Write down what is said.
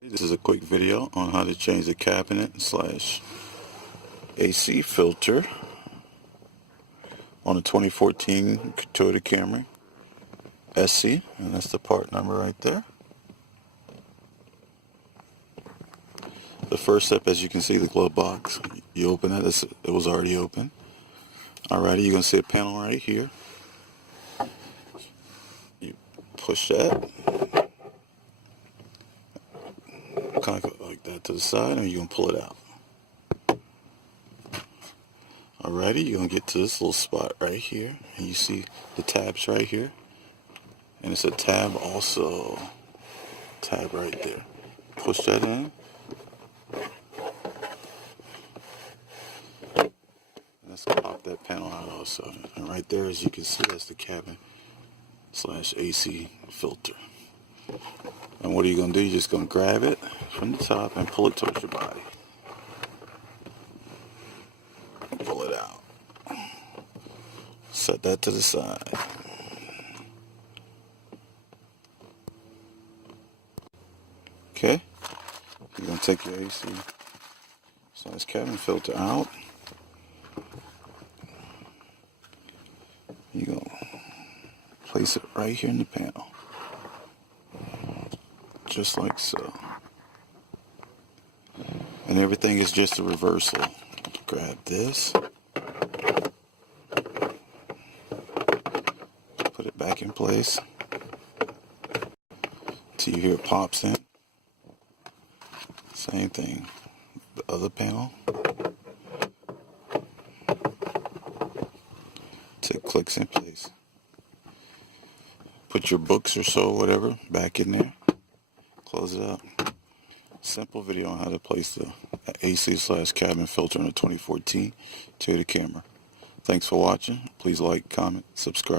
This is a quick video on how to change the cabinet slash AC filter on a 2014 Toyota Camry SC, and that's the part number right there. The first step, as you can see, the glove box. You open it, it was already open. Alrighty, you're going to see a panel right here. You push that, kind of like that to the side, and you're going to pull it out. Alrighty, you're going to get to this little spot right here, and you see the tabs right here. And it's a tab also, tab right there. Push that in. And let's pop that panel out also. And right there, as you can see, that's the cabin slash AC filter. And what are you going to do? You're just going to grab it from the top and pull it towards your body. Pull it out. Set that to the side. Okay, you're going to take your AC slash cabin filter out. You're going to place it right here in the panel. Just like so. And everything is just a reversal. Grab this. Put it back in place. Till you hear it pops in. Same thing. The other panel. Till it clicks in place. Put your books or so, whatever, back in there. Close it up. Simple video on how to place the AC slash cabin filter on a 2014 Toyota Camry. Thanks for watching. Please like, comment, subscribe.